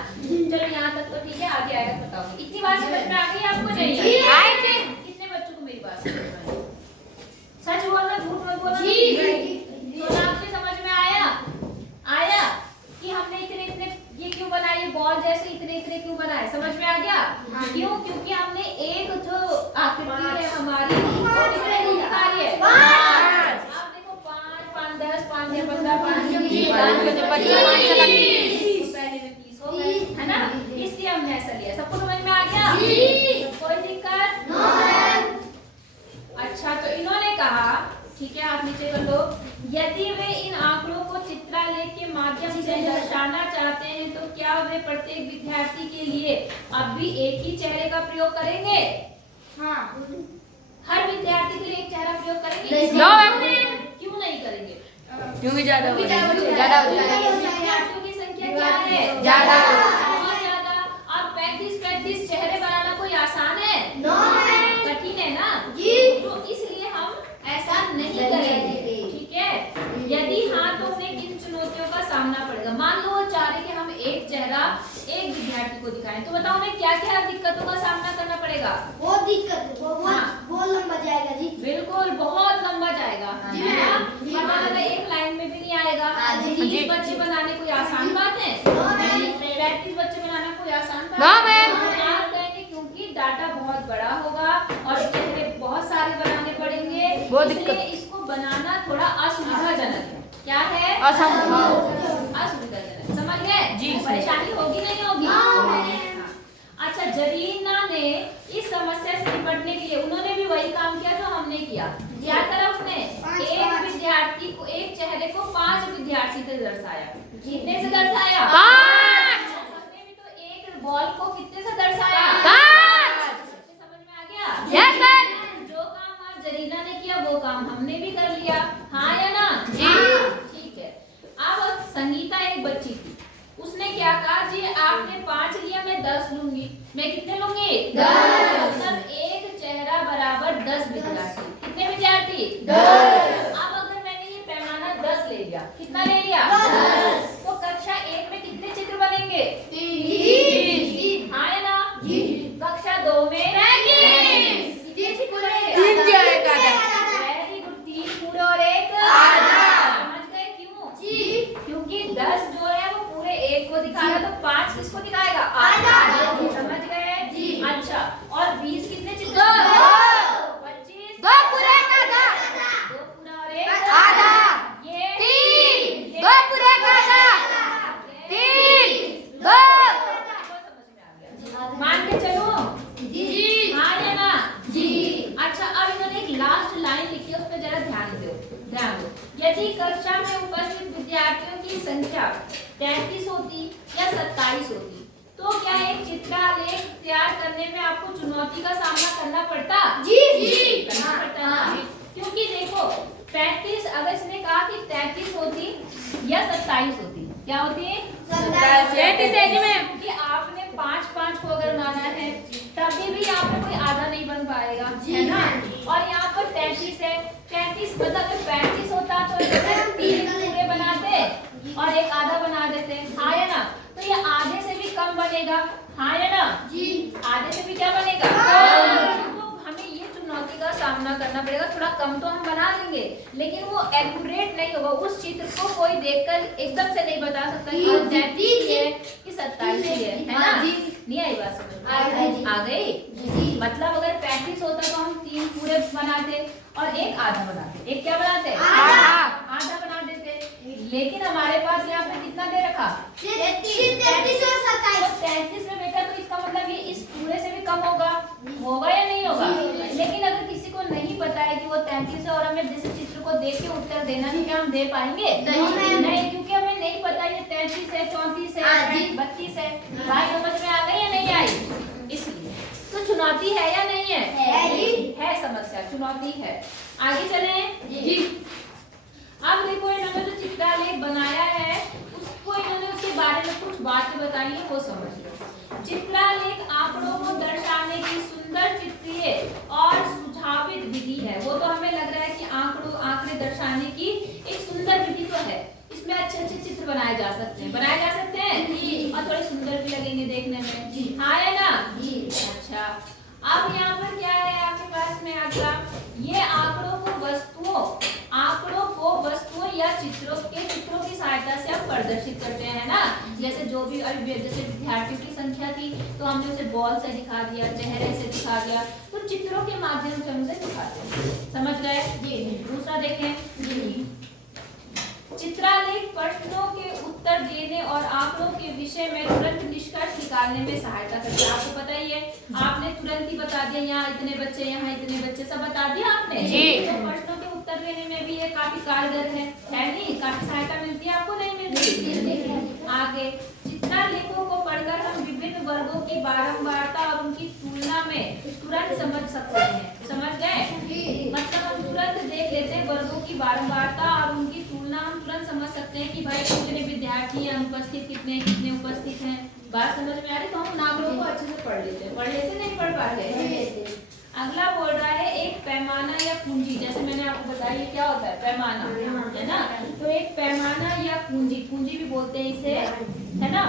चलो यहाँ तक तो ठीक है, आगे आएगा बताऊंगी। इतनी बात समझ में आ गई आपको? नहीं आई? कितने बच्चों को मेरी बात समझ में आई? सच बोलना, झूठ मत बोलना। तो आपसे समझ में आया कि हमने इतने ये क्यों बनाए, बॉल जैसे इतने क्यों बनाए? समझ में आ गया? क्यों? क्योंकि हमने एक जो आकृति है हमारी वो कितने की दिखा रही है? 5। आप देखो 5, 5, 10, 5, 15, 5, 20, 25, पहले में 30 हो गए, है ना? इसलिए हमने ऐसा लिया। सबको समझ में आ गया? कोई दिक्कत? अच्छा, तो इन्होंने कहा ठीक है, आप नीचे कर लो। यदि वे इन आंकड़ों को चित्रालेख के माध्यम से दर्शाना चाहते हैं तो क्या वे प्रत्येक विद्यार्थी के लिए अब भी एक ही चेहरे का प्रयोग करेंगे? हर विद्यार्थी के लिए एक चेहरा प्रयोग करेंगे? No ma'am. क्यों नहीं करेंगे? क्योंकि ज्यादा हो ज्यादा हो जाएगा। विद्यार्थियों की संख्या क्या है? ज्यादा। बहुत ज्यादा। अब 35 चेहरे बनाना कोई आसान है? कठिन है ना? तो इसलिए हम ऐसा नहीं करेंगे। ठीक है? यदि हाँ तो उन्हें किन चुनौतियों का सामना पड़ेगा? मान लो वो चाह रहे कि हम एक चेहरा एक विद्यार्थी को को दिखाएं। तो बताओ उन्हें क्या क्या दिक्कतों का सामना करना पड़ेगा? बहुत दिक्कत, बहुत लंबा जाएगा जी। बिल्कुल, बहुत लंबा जाएगा, है ना? मतलब एक लाइन में भी नहीं आएगा। 30 बच्चे बनाने कोई आसान बात है? 35 बच्चे बनाना कोई आसान बात है? क्योंकि डाटा बहुत बड़ा होगा और चेहरे बहुत सारे बनाने पड़ेंगे, इसलिए इसको बनाना थोड़ा असुविधाजनक है। क्या है? असुविधाजनक। समझ गए जी? परेशानी होगी नहीं होगी? हाँ। अच्छा, जरीना ने इस समस्या से निपटने के लिए उन्होंने भी वही काम किया जो हमने किया। क्या करा उसने? एक विद्यार्थी को, एक चेहरे को 5 विद्यार्थी से दर्शाया। कितने से दर्शाया? 5। हमने भी तो एक बॉल को कितने से दर्शाया? 5। समझ में आ गया? Yes sir. जो काम आज जरीना ने किया वो काम हमने भी कर लिया, हाँ या ना? जी। ठीक है। अब संगीता एक बच्ची थी, उसने क्या कहा जी आपने 5 लिया, मैं 10 लूंगी। मैं कितने लूंगी? 10। मतलब एक चेहरा बराबर 10 विद्यार्थी। कितने विद्यार्थी? 10। अब अगर मैंने ये पैमाना 10 ले लिया, कितना ले लिया? 10। तो कक्षा 1 में कितने चित्र बनेंगे? 30। हाँ या ना? जी। कक्षा 2 में 35। कितने चित्र बनेंगे? 3 जाएगा। वेरी गुड, 3 पूरे और 1 आधा। समझ गए क्यों? जी। क्योंकि 10 जो है वो पूरे 1 को दिखाएगा, तो 5 किसको दिखाएगा? आधा। समझ गए? जी। अच्छा, और 20 कितने चित्र? 25 2 पूरे का आधा। 2 पूरा और 1 आधा। ये 3 2 पूरे का आधा। 3 2। समझ में आ गया? मान के चलो जी, हाँ या ना? जी। अच्छा, अब इन्होंने एक लास्ट लाइन लिखी है, उस पर जरा ध्यान दो। यदि कक्षा में उपस्थित विद्यार्थियों की संख्या 33 होती या 27 होती तो क्या एक चित्रालेख तैयार करने में आपको चुनौती का सामना करना पड़ता? जी। करना पड़ता ना? क्योंकि देखो 35, अगर इसने कहा कि 33 होती या 27 होती, क्या होती? 27 में। क्योंकि आपने 5-5 को अगर माना है तभी भी यहाँ पे कोई आधा नहीं बन पाएगा, है ना? और यहाँ पर 33 है, 33 मतलब अगर 35 होता तो 3 पूरे बनाते और एक आधा बना देते, हाँ या ना? तो ये आधे से भी कम बनेगा, हाँ या ना? जी। आधे से भी क्या बनेगा? तो हमें ये चुनौती का सामना करना पड़ेगा। थोड़ा कम तो हम बना देंगे, लेकिन वो एक्यूरेट नहीं होगा। उस चित्र को कोई देखकर एकदम से नहीं बता सकता कि वो 33 है कि 27 है ना? नहीं आई बात समझ? आ गई? मतलब अगर 35 होता तो हम 3 पूरे बनाते और एक आधा बनाते। एक क्या बनाते? आधा बना देते। लेकिन हमारे पास यहाँ पे कितना दे रखा? 33 और 27। 33 में बेटा, तो इसका मतलब ये इस पूरे से भी कम होगा, होगा या नहीं होगा? लेकिन अगर किसी को नहीं पता है कि वो 33 है और हमें जिस चित्र को देख के उत्तर देना है, क्या हम दे पाएंगे? नहीं, क्योंकि हमें नहीं पता ये 33 है, 34 है, 32 है। बात समझ में आ गई या नहीं आई? इसलिए तो चुनौती है या नहीं है? है समस्या, चुनौती है। आगे चलें जी। अब देखो इन्होंने जो चित्रालेख बनाया है उसको इन्होंने उसके बारे में कुछ बातें बताई है, वो समझ लो। चित्रालेख आंकड़ों को दर्शाने की सुंदर चित्रीय और सुझावित विधि है। वो तो हमें लग रहा है कि आंकड़े दर्शाने की एक सुंदर विधि तो है, इसमें अच्छे अच्छे चित्र बनाए जा सकते हैं, और थोड़े सुंदर भी लगेंगे देखने में, हाँ या ना? अच्छा, अब यहाँ पर क्या है आपके पास में अगला, ये आंकड़ों को वस्तुओं या चित्रों की सहायता से हम प्रदर्शित करते हैं ना? जैसे जो भी जैसे विद्यार्थियों की संख्या थी तो हमने उसे बॉल से दिखा दिया, चेहरे से दिखा दिया, तो चित्रों के माध्यम से हम उसे दिखाते हैं। समझ गए जी? दूसरा देखें, चित्रालेख प्रश्नों के उत्तर देने और आंकड़ों के विषय में तुरंत निष्कर्ष निकालने में सहायता करते हैं। आपको पता ही है, आपने तुरंत ही बता दिया यहाँ इतने बच्चे, यहाँ इतने बच्चे, सब बता दिया आपने जी। तो प्रश्नों के उत्तर देने में भी ये काफी कारगर है नहीं? काफी सहायता मिलती है आपको, नहीं मिलती? आगे, चित्रालेखों को पढ़कर हम विभिन्न वर्गों की बारंबारता और उनकी तुलना में तुरंत समझ सकते हैं। समझ गए? मतलब हम तुरंत देख लेते हैं वर्गों की बारंबारता और उनकी तुलना, हम तुरंत समझ सकते हैं कि भाई कितने विद्यार्थी हैं, अनुपस्थित कितने उपस्थित हैं। बात समझ में आ रही? तो हम आंकड़ों को अच्छे से पढ़ लेते नहीं पढ़ पाते। अगला बोल रहा है एक पैमाना या पूंजी, जैसे मैंने आपको बताया क्या होता है पैमाना, है ना? तो एक पैमाना या पूंजी भी बोलते हैं इसे, है ना?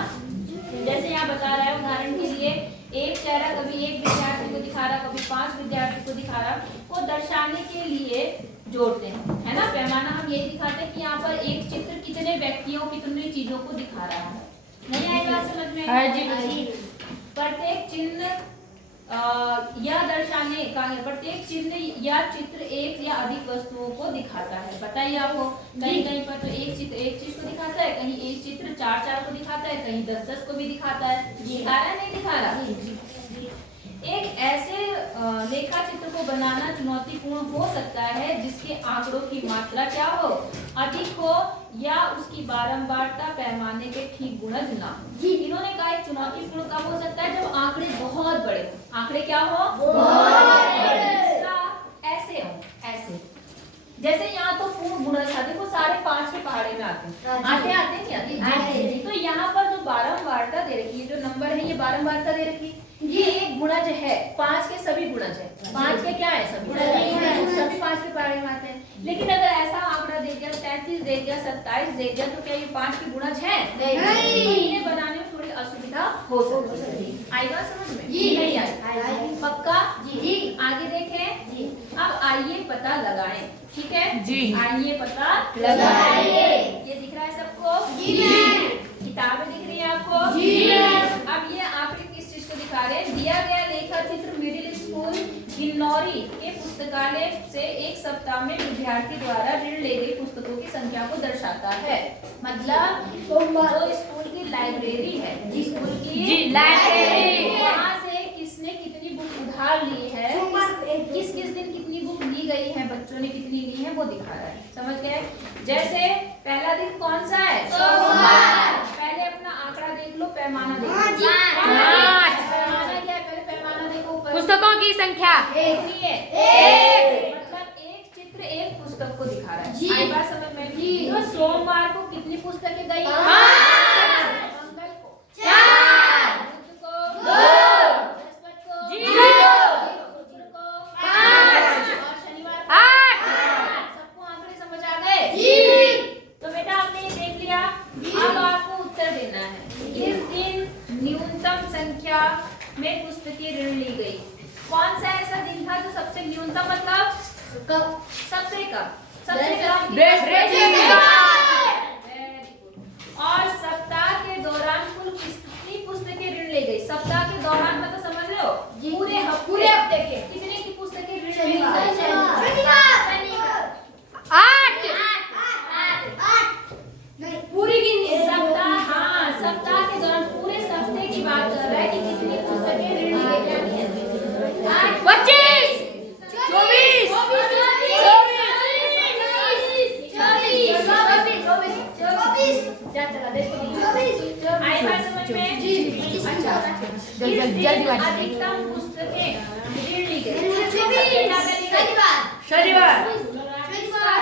जैसे यहाँ बता रहा है उदाहरण के लिए एक चेहरा कभी एक विद्यार्थी को दिखा रहा, कभी 5 विद्यार्थी को दिखा रहा, को दर्शाने के लिए जोड़ते हैं, है ना। पैमाना हम यही दिखाते हैं कि यहाँ पर एक चित्र कितने व्यक्तियों कितनी चीजों को दिखा रहा है। नहीं आई बात समझ में? हाँ जी। प्रत्येक चिन्ह या दर्शाने का प्रत्येक चिन्ह या चित्र एक या अधिक वस्तुओं को दिखाता है। बताइए आपको, कहीं कहीं पर तो एक चित्र एक चीज को दिखाता है, कहीं एक चित्र 4 को दिखाता है, कहीं 10 को भी दिखाता है। दिखा रहा है नहीं दिखा रहा? एक ऐसे रेखा चित्र को बनाना चुनौतीपूर्ण हो सकता है जिसके आंकड़ों की मात्रा क्या हो, अधिक हो या उसकी बारंबारता पैमाने के ठीक गुणज ना। इन्होंने कहा एक चुनौतीपूर्ण कब हो सकता है, जब आंकड़े बहुत बड़े हो। आंकड़े क्या हो? ऐसे हो, ऐसे जैसे यहाँ तो पूर्ण गुणज था, देखो सारे 5 के पहाड़े में आते आते तो यहाँ पर जो बारंबारता दे रखी है, जो नंबर है ये बारंबारता दे रखी है, ये एक गुणज है, 5 के सभी गुणज है। 5 के क्या है? सभी 5 के पहाड़े में आते हैं। लेकिन अगर ऐसा आंकड़ा दे दिया, 33 दे दिया, 27 दे दिया, तो क्या ये 5 के गुणज है? नहीं। इन्हें बनाने में थोड़ी असुविधा हो सकती है। आई बात समझ में? नहीं आई? पक्का? जी। आगे देखें, अब आइए पता लगाएं। ठीक है जी, आइए पता लगाइए। ये दिख रहा है सबको? जी। किताबें दिख रही है आपको? जी। अब ये आंकड़े किस चीज को दिखा रहे हैं? दिया गया लेखा चित्र मिडिल स्कूल किन्नौरी के पुस्तकालय से एक सप्ताह में विद्यार्थी द्वारा ऋण ले गई पुस्तकों की संख्या को दर्शाता है। मतलब जो स्कूल की लाइब्रेरी है, स्कूल की लाइब्रेरी, वहाँ से किसने कितनी बुक उधार ली है, किस किस दिन कितनी बुक ली गई है, बच्चों ने कितनी ली है, वो दिखा रहा है। समझ गए? जैसे पहला दिन कौन सा है? सोमवार। पहले अपना आंकड़ा देख लो, पैमाना देखो। पैमाना क्या है? पहले पैमाना देखो, पुस्तकों की संख्या कितनी है? 1। मतलब एक चित्र एक पुस्तक को दिखा रहा है। आई बात समझ में? तो सोमवार को कितनी पुस्तकें गई? 5। मंगल को 4, बुध को 2, बृहस्पति को 0, शुक्र को 5 और शनिवार को 8। सबको आंकड़े समझ आ गए? जी। तो बेटा आपने ये देख लिया, अब आपको उत्तर देना है। इस दिन न्यूनतम संख्या में पुस्तकें ऋण ली गई। कौन सा ऐसा दिन था जो सबसे न्यूनतम, मतलब सबसे कम? और सप्ताह के दौरान कुल कितनी पुस्तकें ऋण ले गई? सप्ताह के दौरान मतलब समझ रहे हो? पूरे हफ्ते के कितने की पुस्तकें ऋण ले गई? 8। पूरी गिननी सप्ताह, हाँ सप्ताह के दौरान पूरे हफ्ते की बात कर रहा है कि कितनी पुस्तकें ऋण ली गई? 25, 24, 24। आई बात समझ में? जी। अच्छा, अधिकतम पुस्तकें ऋण ली गई शनिवार।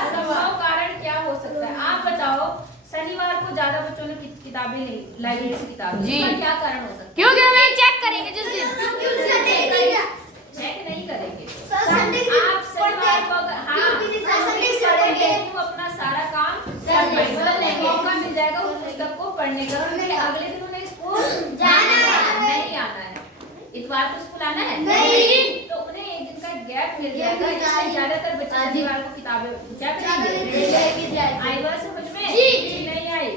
संभव कारण क्या हो सकता है? आप बताओ। शनिवार को ज्यादा बच्चों ने किताबें ली, लाइब्रेरी से किताबें, इसका क्या कारण हो सकता है? क्योंकि हमें चेक करेंगे जिस दिन। चेक नहीं करेंगे आप शनिवार को, अगर अपना सारा काम मौका मिल जाएगा उस पुस्तक को पढ़ने का। अगले दिन उन्हें स्कूल नहीं आना है, इतवार को स्कूल आना है नहीं, तो उन्हें एक दिन का गैप मिल जाएगा, जिससे ज्यादातर बच्चे शनिवार को किताबें आई बात समझ में? नहीं आई?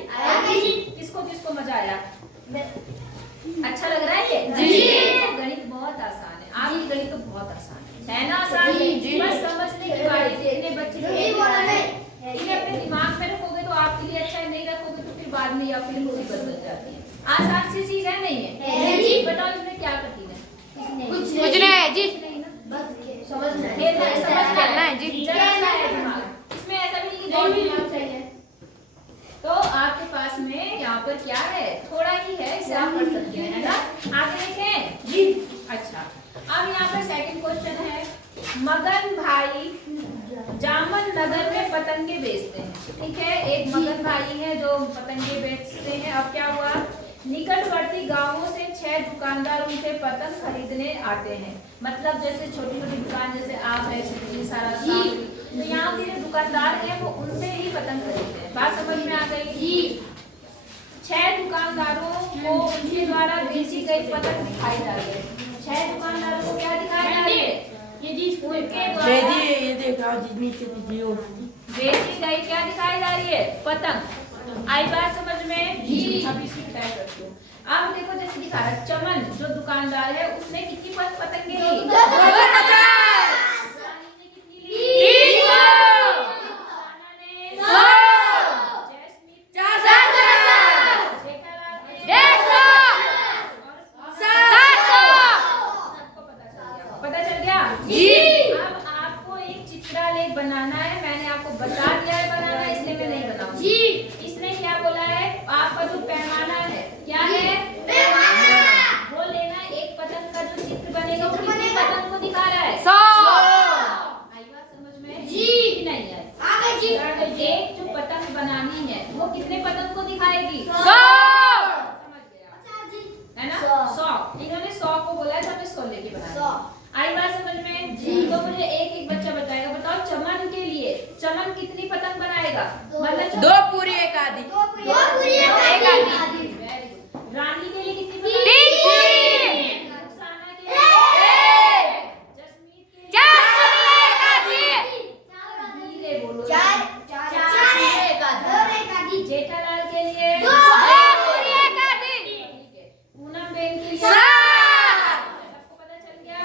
किसको किसको मजा आया? अच्छा लग रहा है ये? जी। गणित बहुत आसान है, आपकी गणित तो बहुत आसान है ना? आसान है, बस समझने की बारी है। इतने बच्चे इन्हें अपने दिमाग में रखोगे तो आपके लिए अच्छा है, नहीं रखोगे तो फिर बाद में या फिर मुसीबत बन जाती है। आसान सी चीज है, नहीं है? बताओ इसमें क्या कठिन है? कुछ नहीं है जी, बस समझना है जी। इसमें ऐसा भी नहीं कि बहुत दिमाग चाहिए। तो आपके पास में यहाँ पर क्या है? थोड़ा ही है, इसे आप पढ़ सकते हैं, है ना? आगे देखें जी। अच्छा, अब यहाँ पर सेकंड क्वेश्चन है, मगन भाई जामन नगर में पतंगे बेचते हैं। ठीक है, एक मगन भाई है जो पतंगे बेचते हैं। अब क्या हुआ? निकटवर्ती गांवों से 6 दुकानदार उनसे पतंग खरीदने आते हैं। मतलब जैसे छोटी छोटी दुकान, जैसे आप है, छोटी सारा तो यहाँ के जो दुकानदार हैं वो उनसे ही पतंग खरीदते हैं। बात समझ में आ गई? 6 दुकानदारों को उनके द्वारा बेची गई पतंग दिखाई जा रही है। 6 दुकानदारों को क्या दिखाया जा रही है? ये जी उनके द्वारा ये देखो नीचे वीडियो बेची गई क्या दिखाई जा रही है? पतंग। आई बात समझ में? जी। अब इसकी टाइप करती हूँ। अब देखो जैसे दिखा रहा है, चमन जो दुकानदार है उसने कितनी पतंगे ली? 250। पता चल गया? जी। अब आपको एक चित्रालेख बनाना है। मैंने आपको बता दिया है बनाना, इसलिए मैं नहीं बनाऊंगी। जी। इसने क्या बोला है? आपका जो पैमाना है क्या है? वो लेना। एक पतंग का जो चित्र बनेगा वो कितनी पतंग को दिखा रहा है? 100। आई बात समझ में? जी। कि नहीं है? एक जो पतंग बनानी है वो कितने पतंग को दिखाएगी? 100। समझ गया है ना? 100। इन्होंने 100 को बोला है तो हमें 100 लेके बनाना है। आई बात समझ में? तो मुझे एक बताएगा। बताओ चमन के लिए चमन कितनी पतंग बनाएगा? मतलब 2 पूरी 1 आधी। Very good. रानी के लिए कितनी पतंग? 3 पूरी। रुखसाना के लिए? जसमीत के लिए? 4 पूरी 1 आधी। धीरे बोलो। 4 जेठालाल के लिए? 2 पूरी 1 आधी। ठीक है। पूनम बेन के लिए? 7। सबको पता चल गया?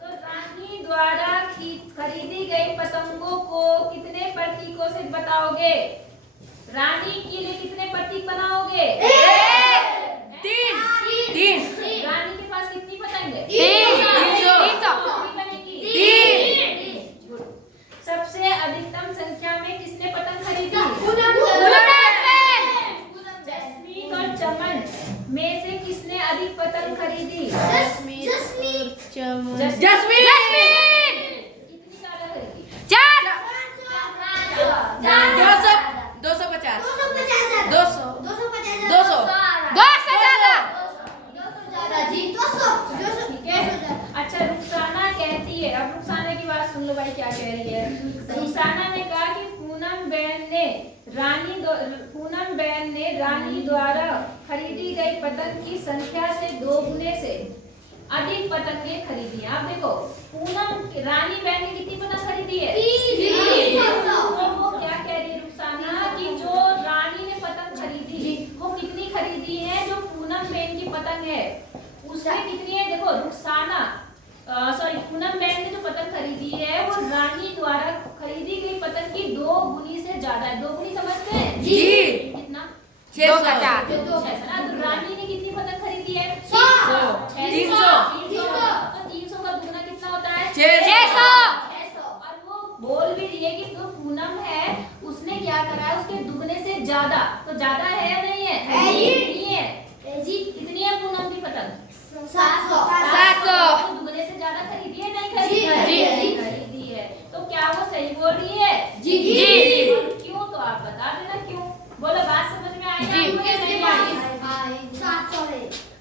तो रानी द्वारा खरीदी गई पतंगों को कितने प्रतीकों से बताओगे? रानी के लिए कितने प्रतीक बनाओगे? 3। रानी के पास कितनी पतंग है? 300। कितनी बनेगी? 3। गुड। सबसे अधिकतम संख्या में किसने पतंग खरीदी? जसमीत और चमन में से किसने अधिक पतंग खरीदी? जस्मीन। कितनी ज्यादा खरीदी? 4। 250 200 200 ठीक है। अच्छा रुखसाना कहती है, अब रुखसाना की बात सुन लो भाई क्या कह रही है। रुखसाना ने कहा कि पूनम बेन ने रानी द्वारा खरीदी गई पतंग की संख्या से 2 गुने से अधिक पतंगें खरीदी हैं। आप देखो रानी बहन ने कितनी पतंग खरीदी है? 300। तो वो क्या कह रही है रुखसाना कि जो रानी ने पतंग खरीदी वो कितनी खरीदी है? जो पूनम बहन की पतंग है उसने कितनी है? देखो पूनम बहन ने जो पतंग खरीदी है वो रानी द्वारा खरीदी गई पतंग की 2 गुनी से ज्यादा है। 2 गुनी समझते हैं? जी। कितना? 2 का 4। तो रानी ने कितनी पतंग खरीदी है? 300 तो 300 का दुगना कितना होता है? 600। और वो बोल भी रही है कि जो पूनम है उसने क्या करा है? उसके दुगने से ज्यादा। तो ज्यादा है या नहीं है? कितनी है? कितनी है पूनम की पतंग? 700। तो दुगने से ज्यादा खरीदी है नहीं खरीदी है? जी। खरीदी है। तो क्या वो सही बोल रही है? जी। और क्यों? तो आप बता देना क्यों। बोलो बात समझ में आई? जी। आपको या नहीं आई?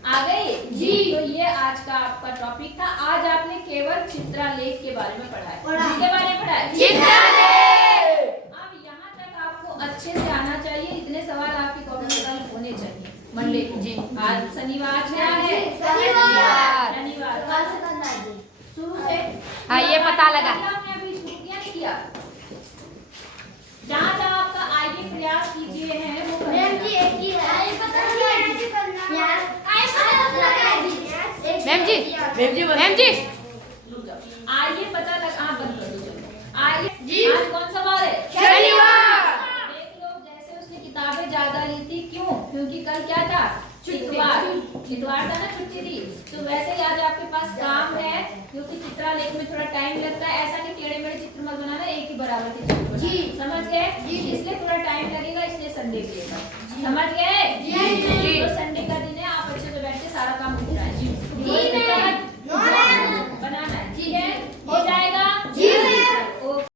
आ गई? जी। तो ये आज का आपका टॉपिक था। आज आपने केवल चित्रालेख के बारे में पढ़ा है। किसके बारे में पढ़ा है? अब यहाँ तक आपको अच्छे से आना चाहिए। इतने सवाल आपकी कॉपी में कल होने चाहिए मंडे को। जी। आज शनिवार क्या है? शनिवार शुरू से हाँ, ये पता लगा। हमने अभी शुरू किया नहीं किया? जहाँ जहाँ आपका आगे प्रयास कीजिए हैं वो करना। मैम जी। रुक जाओ। आइए पता लगा। हाँ बंद कर दो चलो। आइए आज कौन सा वार है? शनिवार। देख लो जैसे उसने किताबें ज्यादा ली थी। क्यों? क्योंकि कल क्या था? इतवार था ना, छुट्टी थी। तो वैसे ही आज आपके पास काम है क्योंकि चित्रालेख में थोड़ा टाइम लगता है। ऐसा नहीं टेढ़े मेढ़े चित्र मत बनाना, एक ही बराबर के चित्र बनाना। समझ गए? इसलिए थोड़ा टाइम लगेगा, इसलिए संडे के लिए समझ गए?